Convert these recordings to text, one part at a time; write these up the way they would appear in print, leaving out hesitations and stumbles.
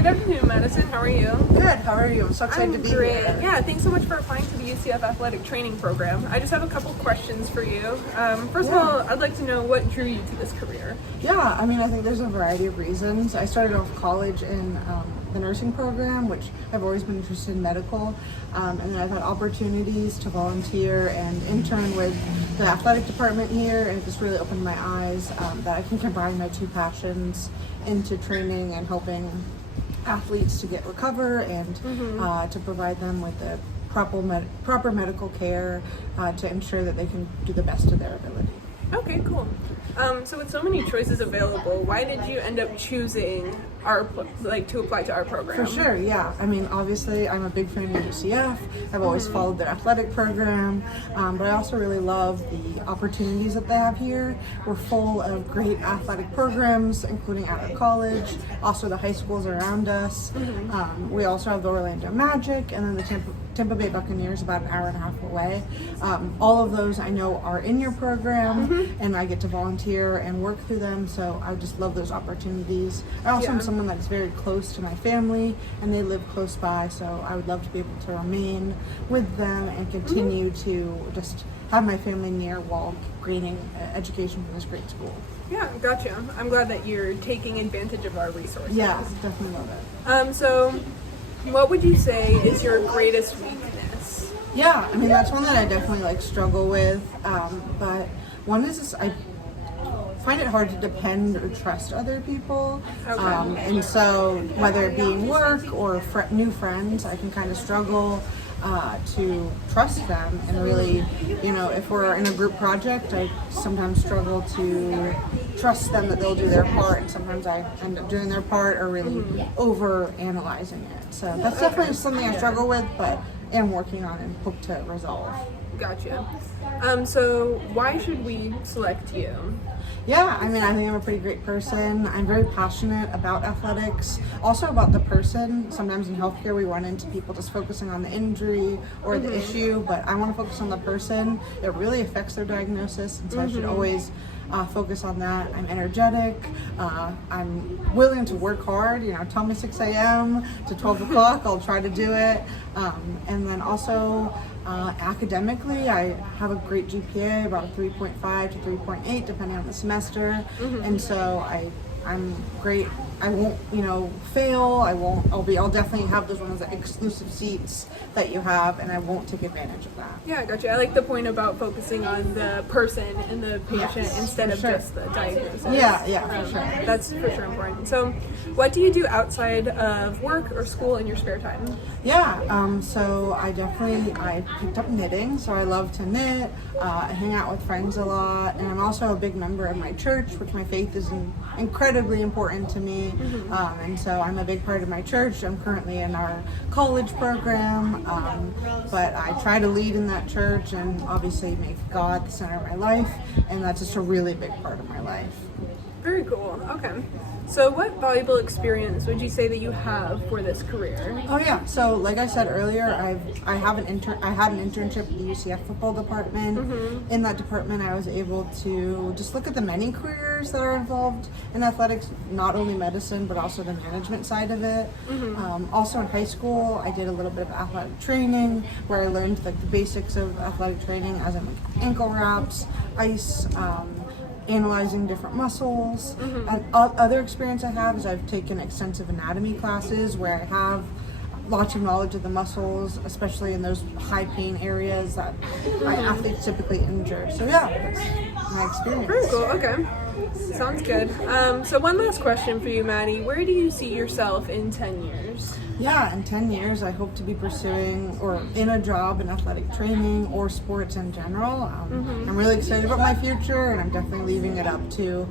Good afternoon, Madison. How are you? Good. How are you? I'm so excited to be great. here. Yeah, thanks so much for applying to the UCF Athletic Training Program. I just have a couple questions for you. First of all, I'd like to know what drew you to this career. Yeah, I think there's a variety of reasons. I started off college in the nursing program, which I've always been interested in medical, and then I've had opportunities to volunteer and intern with the athletic department here, and it just really opened my eyes that I can combine my two passions into training and helping athletes to recover and to provide them with the proper medical care to ensure that they can do the best of their ability. Okay, cool. So with so many choices available, why did you end up choosing to apply to our program? For sure, yeah. Obviously, I'm a big fan of UCF. I've always followed their athletic program, but I also really love the opportunities that they have here. We're full of great athletic programs, including at our college, also the high schools around us. We also have the Orlando Magic, and then the Tampa Bay Buccaneers about an hour and a half away. All of those I know are in your program, and I get to volunteer and work through them, so I just love those opportunities. I also am someone that's very close to my family, and they live close by, so I would love to be able to remain with them and continue to just have my family near while gaining education from this great school. Yeah, gotcha. I'm glad that you're taking advantage of our resources. Yeah, definitely love it. So what would you say is your greatest weakness? Yeah, that's one that I definitely struggle with, but one is I find it hard to depend or trust other people. And so whether it be work or new friends, I can kind of struggle to trust them, and really, if we're in a group project, I sometimes struggle to trust them that they'll do their part, and sometimes I end up doing their part or really over analyzing it. So that's definitely something I struggle with, but am working on and hope to resolve. Gotcha. So why should we select you? Yeah, I think I'm a pretty great person. I'm very passionate about athletics, also about the person. Sometimes in healthcare we run into people just focusing on the injury or the issue, but I want to focus on the person. It really affects their diagnosis, and so I should always focus on that. I'm energetic. I'm willing to work hard. Tell me 6 a.m. to 12 o'clock, I'll try to do it. And then also academically, I have a great GPA, about a 3.5 to 3.8, depending on the semester. And so I'm great. I won't, fail. I'll definitely have those ones that exclusive seats that you have, and I won't take advantage of that. Yeah, gotcha. I like the point about focusing on the person and the patient instead of just the diagnosis. Yeah, for sure. That's for sure important. So what do you do outside of work or school in your spare time? Yeah, so I picked up knitting, so I love to knit. I hang out with friends a lot, and I'm also a big member of my church, which my faith is incredibly important to me. And so I'm a big part of my church. I'm currently in our college program, but I try to lead in that church and obviously make God the center of my life, and that's just a really big part of my life. Very cool. Okay. So what valuable experience would you say that you have for this career? Oh yeah, so like I said earlier, I had an internship at the UCF football department. In that department, I was able to just look at the many careers that are involved in athletics, not only medicine, but also the management side of it. Also in high school, I did a little bit of athletic training where I learned the basics of athletic training, as in ankle wraps, ice, analyzing different muscles. And other experience I have is I've taken extensive anatomy classes where I have lots of knowledge of the muscles, especially in those high pain areas that athletes typically injure. So yeah, that's my experience. Very cool. Okay. Sounds good. So one last question for you, Maddie. Where do you see yourself in 10 years? Yeah, in 10 years, I hope to be pursuing or in a job in athletic training or sports in general. I'm really excited about my future, and I'm definitely leaving it up to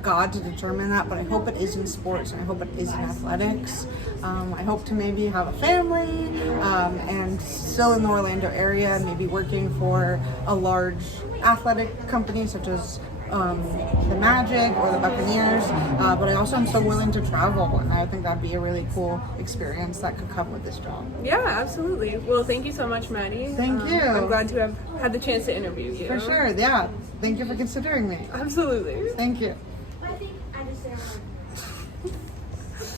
God to determine that, but I hope it is in sports, and I hope it is in athletics. I hope to maybe have a family and still in the Orlando area, and maybe working for a large athletic company such as the Magic or the Buccaneers, but I also am so willing to travel, and I think that'd be a really cool experience that could come with this job. Yeah, absolutely. Well, thank you so much, Maddie. Thank you. I'm glad to have had the chance to interview you. For sure, yeah. Thank you for considering me. Absolutely. Thank you.